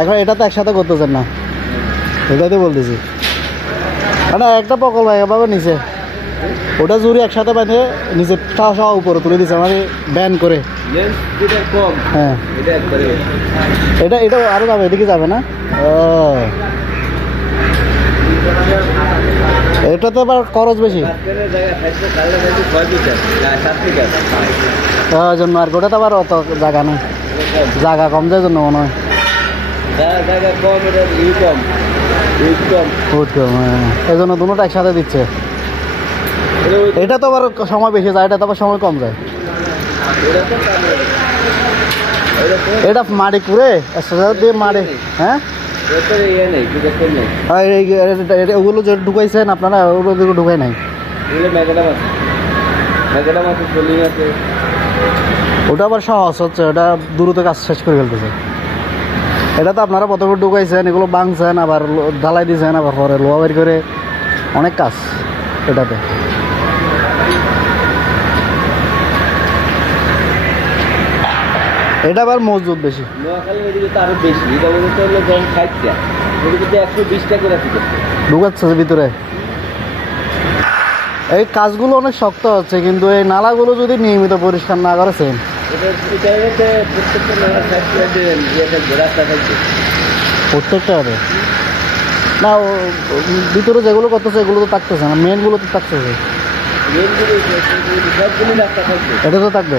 এখন এটা তো একসাথে করতেছেন না, এটাই তো বলতেছি। মানে একটা প্রকল্প এভাবে নিচে ওটা জুড়ি একসাথে বাঁধে নিচে সহ উপরে তুলে দিচ্ছে, মানে ব্যান করে। হ্যাঁ এটা এটা আরো যাবে, এদিকে যাবে না। ও এটা তো আবার খরচ বেশি, ওই জন্য আর ওটা তো আবার অত জায়গা নেই, জায়গা কম যায় জন্য মনে হয়। এই জন্য দুটোটা একসাথে দিচ্ছে। এটা তো আবার সময় বেশি যায়, এটা তো আবার সময় কম যায়। এটা মাড়ি করে দিয়ে মাড়ি, হ্যাঁ ওগুলো যে ঢুকাইছেন আপনারা, ওগুলো ঢুকাই নাই। ওটা আবার সহজ হচ্ছে, ওটা দ্রুত কাজ শেষ করে ফেলতেছে। এটা তো আপনারা প্রথমে ঢুকাইছেন, এগুলো ভাঙছেন, আবার ঢালাই দিয়েছেন, আবার পরে লোহা বের করে, অনেক কাজ এটাতে। এটা আবার মজবুত বেশি, আরো বেশি। ঢুকাচ্ছে ভিতরে। এই কাজগুলো অনেক শক্ত হচ্ছে, কিন্তু এই নালাগুলো যদি নিয়মিত পরিষ্কার না করেছেন, প্রত্যেকটা হবে না। ভিতরে যেগুলো করতেছে এগুলো তো থাকতেছে না, মেনগুলো তো থাকতেছে। এটা তো থাকবে,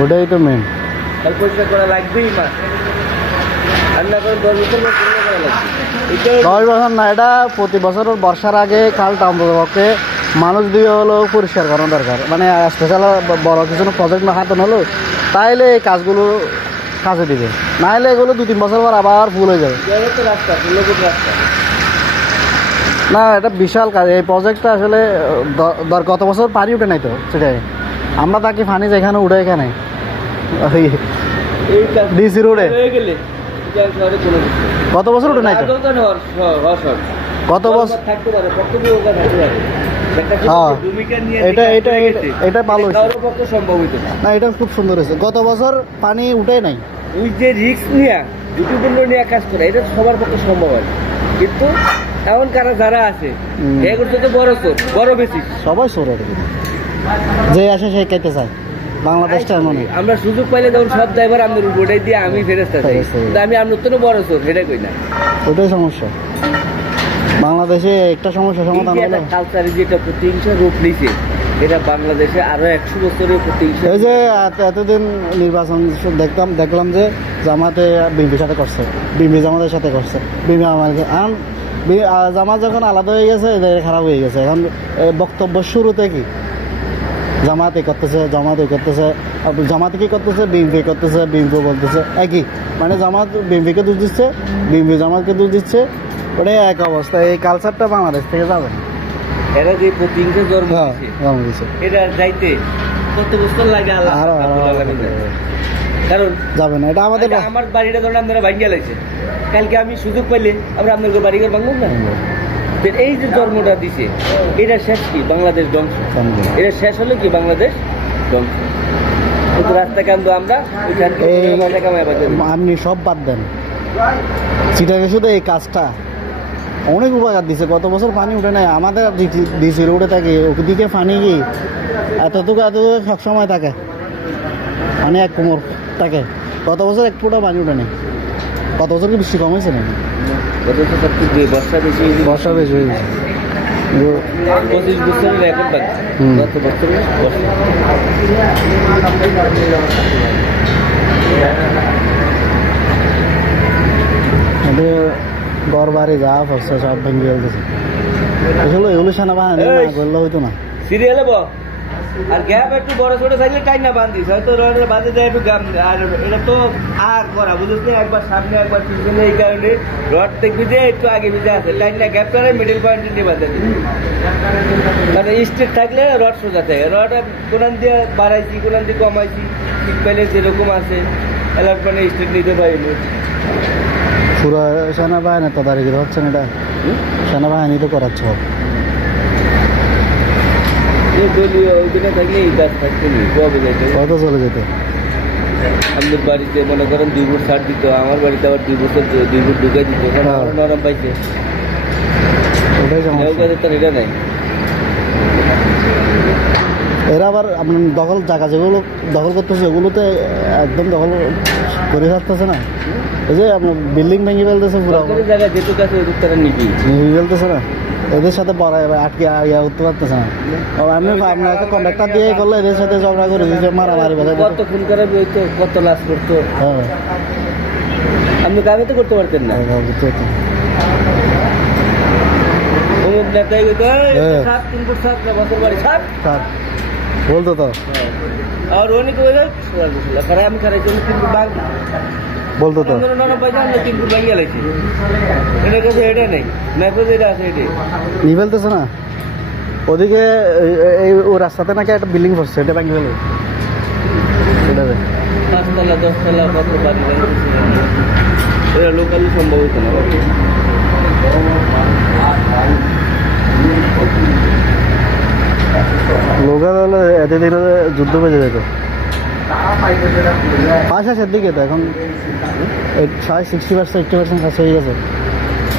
ওটাই তো মেন। 10 বছর না, এটা প্রতি বছর বর্ষার আগে খালটা অন্ততপক্ষে মানুষ দিয়ে হলেও পরিষ্কার করানো দরকার। মানে স্পেশাল বড় কিছু প্রজেক্ট হাতে হলো, তাইলে এই কাজগুলো কাজে দিবে, নাহলে এগুলো 2-3 বছর পর আবার ফুল হয়ে যাবে। না এটা বিশাল কাজ, এই প্রজেক্টটা আসলে গত বছর পানি উঠে নাই তো, সেটাই আমরা তাকে পানি যেখানে উঠে এখানে ডিসি রোডে কত বছর উঠে নাই তো, কত বছর থাকতে পারে। হ্যাঁ এটা এটা এটা ভালো না, এটা খুব সুন্দর হয়েছে। গত বছর পানি উঠে নাই, ওই যে রিস্ক নিয়ে ঝুঁকিপূর্ণ নিয়ে কাজ করে, এটা সবার পক্ষে সম্ভব হয়। কিন্তু এমন কারা যারা আছে এগুলো তো বড় চোর, বড় বেশি সবাই চোর, যে আসে সে খাইতে চায়। বাংলাদেশটা মানে আমরা সুযোগ পাইলে তখন সব ড্রাইভার আপনার ওটাই দিয়ে আমি ফেরত আমি আপনার তো বড় চোর, সেটা কই না। ওটাই সমস্যা বাংলাদেশে, একটা সমস্যা সমাধান হলো কালচারে যেটা প্রতিহিংসা রূপ নিছে, এটা বাংলাদেশে আরো 100 বছরের প্রতিহিংসা। এই যে এতদিন নির্বাচন দেখলাম যে জামাতে বিএনপির সাথে করছে, বিএনপি জামাতের সাথে করছে, বিএনপি আমাদের জামাত যখন আলাদা হয়ে গেছে, খারাপ হয়ে গেছে। এখন বক্তব্য শুরুতে কি জামাতে করতেছে, জামাতে করতেছে, জামাতে কি করতেছে, বিএনপি করতেছে, বিএনপি বলতেছে একই। মানে জামাত বিএনপিকে দোষ দিচ্ছে, বিএনপি জামাতকে দোষ দিচ্ছে, ওটাই এক অবস্থা। এই কালচারটা বাংলাদেশ থেকে যাবে না। এরা যে প্রতিহিংসা জন্ম দিচ্ছে, এটা যাইতে কত বছর লাগে আল্লাহ, কারণ যাবে না। এটা আমাদের আমার বাড়িটা ধরেন আপনারা ভাঙ্গিয়া লাগছে, কালকে আমি সুযোগ পাইলে আমরা আপনাদের বাড়িঘর ভাঙব না। এই যে জন্মটা দিছে, এটা শেষ কি বাংলাদেশ ধ্বংস, এটা শেষ হলে কি বাংলাদেশ ধ্বংস। কিন্তু রাস্তা কান্দ আমরা আপনি সব বাদ দেন, চিটাকে শুধু এই কাজটা অনেক উপকার দিছে। গত বছর পানি উঠে নাই, আমাদের ডিসি রোডে থাকে, ওদিকে পানি কি এতটুকু সবসময় থাকে, পানি এক কোমর থাকে। গত বছর 1 ফুটা পানি উঠে নেই। গত বছর কি বৃষ্টি কম হয়েছে না? বর্ষা বেশি হয়ে গেছে। 25 বছরের রেকর্ড বাকি, গত বছরের ঘর বাড়ি যা পড়ছে সব ভেঙে গেছে। আসলে এগুলো সেনাবাহিনী না করলে হইতো না। সিরিয়ালে আর গ্যাপ একটু বড় ছোট থাকলে টাইট না বান্ধিস, হয়তো রডের বাঁধে যায় একটু গ্যাপ। আর এটা তো আর করা বুঝিস না, একবার সামনে একবার পিছনে, এই কারণে রড দেখবি যে একটু আগে ভিজে আছে, টাইট না গ্যাপ করে মিডিল পয়েন্টে নিয়ে বাঁধে দিবি। মানে স্ট্রেট থাকলে রড সোজা থাকে, রড কোনান দিয়ে বাড়াইছি, কোনান দিয়ে কমাইছি, ঠিক পাইলে যেরকম আছে এলাক মানে স্ট্রেট নিতে পারিনি। পুরো সেনাবাহিনী তো দাঁড়িয়ে হচ্ছে না, এটা সেনাবাহিনী তো করাচ্ছে। দলীয় ওইখানে থাকলে এই কাজ থাকতো নি কবে যাইতো কত চলে যেত? আমাদের বাড়িতে মনে করেন 2 ফুট ছাড় দিত, আমার বাড়িতে আবার 2 বছর 2 ফুট ঢুকাই দিত, কারণ হ্যাঁ। আরো নরম পাইছে। ওটাই সমস্যা। কাজে তার এটা নাই। এরা আবার আপনার দখল জায়গা যেগুলো দখল করতেছে ওগুলোতে একদম দখল করে থাকতেছে না। এই যে আপনার বিল্ডিং ভেঙে ফেলতেছে পুরো, সরকারি জায়গা যেটুকু আছে ওইটুকু তারা নিবি। ভেঙে ফেলতেছে না, এদের সাথে বড় আটকে উঠতে পারতেছে না। আমি আপনাকে কন্ট্রাক্টর দিয়ে করলে এদের সাথে ঝগড়া করে দিচ্ছে, মারামারি বাজার। কত খুন করাবি হইতো, কত লাশ করতো, হ্যাঁ আপনি কাজে তো করতে পারতেন না। অমুক নেতাই হইতো হ্যাঁ। 3 ফুট 7 বছর বাড়ি 7 বলতো তো, আর অনেক হয়ে যায় খারাপ, আমি খারাপ 3 ফুট বাঘ বলতো তো নরম পাইছে, আমরা 3 ফুট ভাঙিয়ে লাইছি। এটা কাছে এটা নেই, মেসেজ এটা আছে এটাই। নিয়ে ফেলতেছে না। ওদিকে এই ও রাস্তাতে নাকি একটা বিল্ডিং পড়ছে, এটা ভেঙে ফেলবে। সেটা 5 তলা 10 তলা কত বাড়ি ভাঙতেছে, এটা লোকালি সম্ভব হতো না। লোকাল হলে এতদিন যুদ্ধ বেজে যেত। পাশ শেষের দিকে তো এখন 60% 80% কাজ হয়ে গেছে।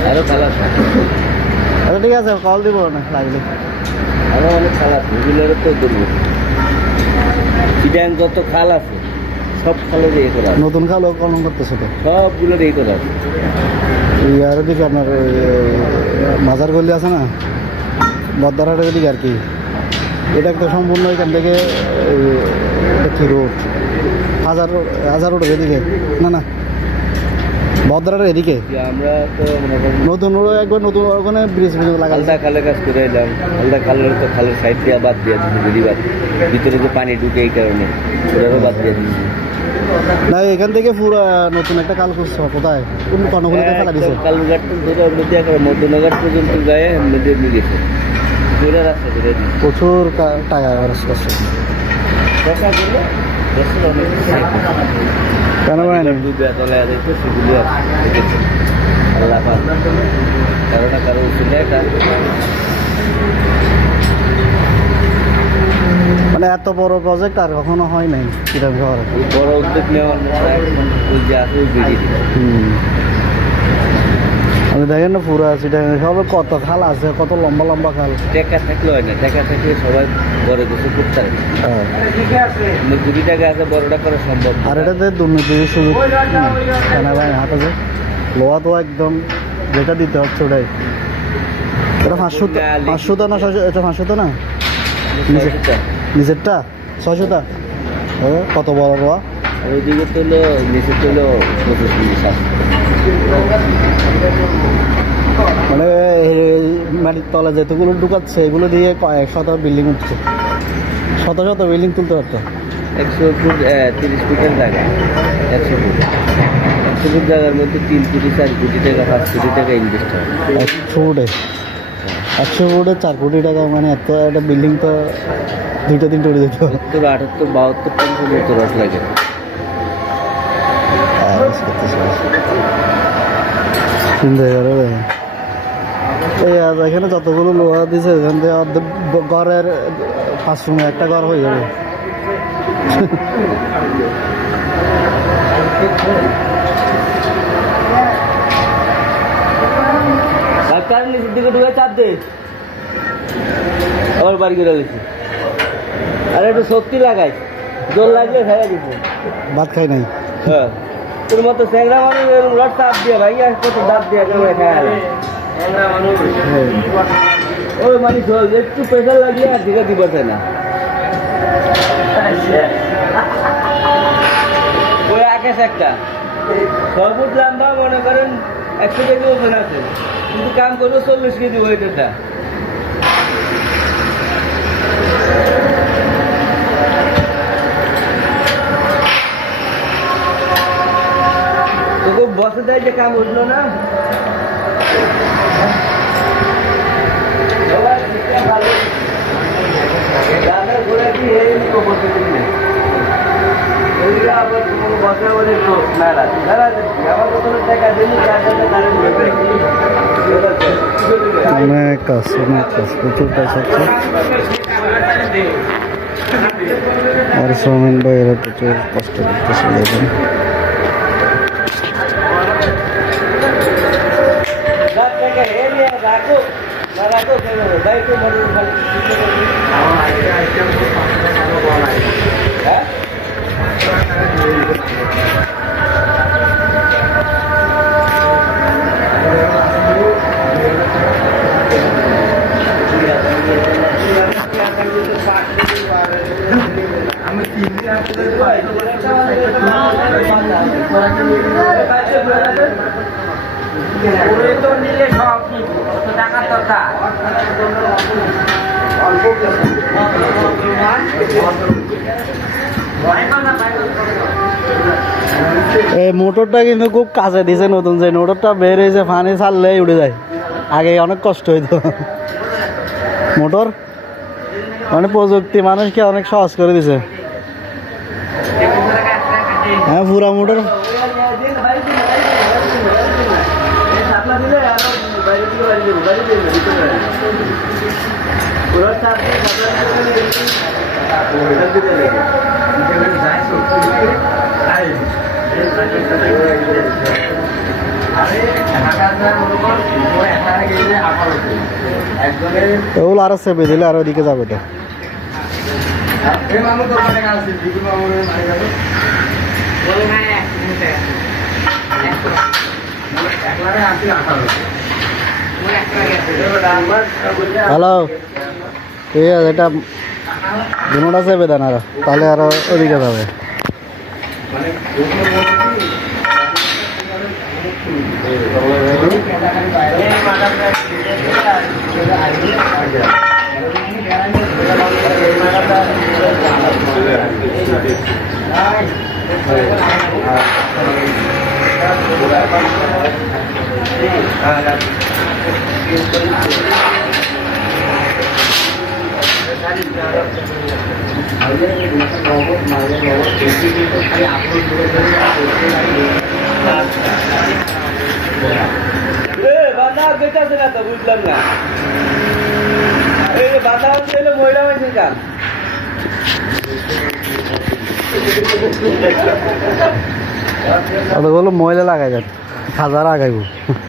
আরো খালাস, আচ্ছা ঠিক আছে, কল দিব না লাগলে। আরো অনেক খাল আছে, এগুলোর তো করবো। চিটাং যত খাল আছে সব খালের ইয়ে করা আছে। নতুন খাল কলম করতেছে তো সবগুলোর ইয়ে করা আছে। আর দিকে আপনার মাজার গলি আছে না, বদ্দারহাটের দিকে আর কি, এটা একটা সম্পূর্ণ এখান থেকে কি রোড, হাজার রোডের এদিকে, না না বদ্দারহাটের এদিকে যে আমরা তো মনে করেন নতুন রোড একবার নতুন ওখানে ব্রিজ লাগাল। হালদা খালে কাজ করে এলাম, হালদা খালের তো খালের সাইড দিয়ে বাদ দিয়ে দিচ্ছি, বেরি বাদ ভিতরে যে পানি ঢুকে এই কারণে ওটারও বাদ দিয়ে দিচ্ছি। না এখান থেকে পুরো নতুন একটা কাল করছে, কোথায় কোন কর্ণফুলিতে ফেলা দিছে। কালুঘাট তো ধরে এমনি দিয়ে করে মধ্যনগর পর্যন্ত গায়ে এমনি দিয়ে নিয়ে গেছে, পুরো রাস্তা করে দিচ্ছে। প্রচুর টাকা খরচ করছে। দেখা গেলে দেশের অনেক কেন বলেন? ডুবে তলায় দেখছে সেগুলি আছে দেখেছে আল্লাহ পাক কারো না কারো উচিলে এটা মানে এত বড় প্রজেক্ট আর কখনো হয় নাই চিটাং শহরে। ওই বড় উদ্যোগ নেওয়ার ওই যে আছে ওই বেরিয়ে দিচ্ছে। আপনি দেখেন না পুরো চিটাং সব কত খাল আছে, কত লম্বা লম্বা খাল। টাকা থাকলে হয় না, টাকা থাকলে সবাই বড় কিছু করতে পারে। কিন্তু 2 টাকা আছে বড়টা করা সম্ভব না। আর এটাতে দুর্নীতির সুযোগ কেনা ভাই হাতে যে লোহা তো একদম যেটা দিতে হচ্ছে ওটাই। এটা 500 না 600, এটা 500 না নিচেরটা 600টা। কত বড় লোহা, ওইদিকে তুলো নিচে তুলো 25 মিনিট মানে মাটির তলা যেতগুলো ঢুকাচ্ছে এগুলো দিয়ে কয়েক শত বিল্ডিং উঠছে, শত শত বিল্ডিং তুলতে পারতো। 100 ফুট 30 ফুটের জায়গা, 100 ফুট জায়গার মধ্যে 3 কোটি 4 কোটি টাকা 5 কোটি টাকা ইনভেস্ট হয় 100 ফুটে 4 কোটি টাকা, মানে এত একটা বিল্ডিং তো 2-3 উঠে যেত। 70 78 72 50 রড লাগে। এই এখানে যতগুলো লোহা দিছে এখান থেকে অর্ধেক ঘরের 5 রুমে একটা ঘর হয়ে যাবে। ডাক্তার নিচের দিকে ঢুকে চাপ দে, আবার বাড়ি করে লিখি। আর একটু শক্তি লাগাই, জোর লাগলে ফেলে দিবো। ভাত খাই নাই। হ্যাঁ তোর মতো স্যাংরা মানুষ রড চাপ দিয়ে ভাই আর কত দাঁত দিয়ে একেবারে খেয়াল ওই মানুষ একটু প্রেশার লাগলে আর দিকে দিবসে না। ওই আকাশ একটা সর্বোচ্চ লম্বা মনে করেন 100 কেজি ওজন আছে, কিন্তু কাম করবো 40 কেজি ওয়েটটা। তোকে বসে দেয় যে কাম উঠলো না। দাদা ঘোরা কি বসে দিলে আবার বসে বলে তো মেলা মেলা আমার তো কোনো টাকা দিন অনেক কাজ প্রচুর কাজ হচ্ছে আর শ্রমিক ভাইয়েরা প্রচুর কষ্ট করতেছে এখন। নিলে সব কত টাকার দরকার এই মোটরটা কিন্তু খুব কাজে দিছে, নতুন যে মোটরটা বের হয়েছে পানি ছাড়লেই উঠে যায়। আগে অনেক কষ্ট হইতো। মোটর মানে প্রযুক্তি মানুষকে অনেক সহজ করে দিছে। হ্যাঁ পুরা মোটর ওগুলো আরো চেপে দিলে আরো ওদিকে যাবে তো। হ্যালো ঠিক আছে, এটা দুটা চেপে দেন আরো, তাহলে আরো ওদিকে যাবে। বাধা বেচাছে না তো, বুঝলাম না। এই বাধা হচ্ছে মহিলা মানুষের কাজ। ময়লা লাগাই যান, হাজার আগাইব।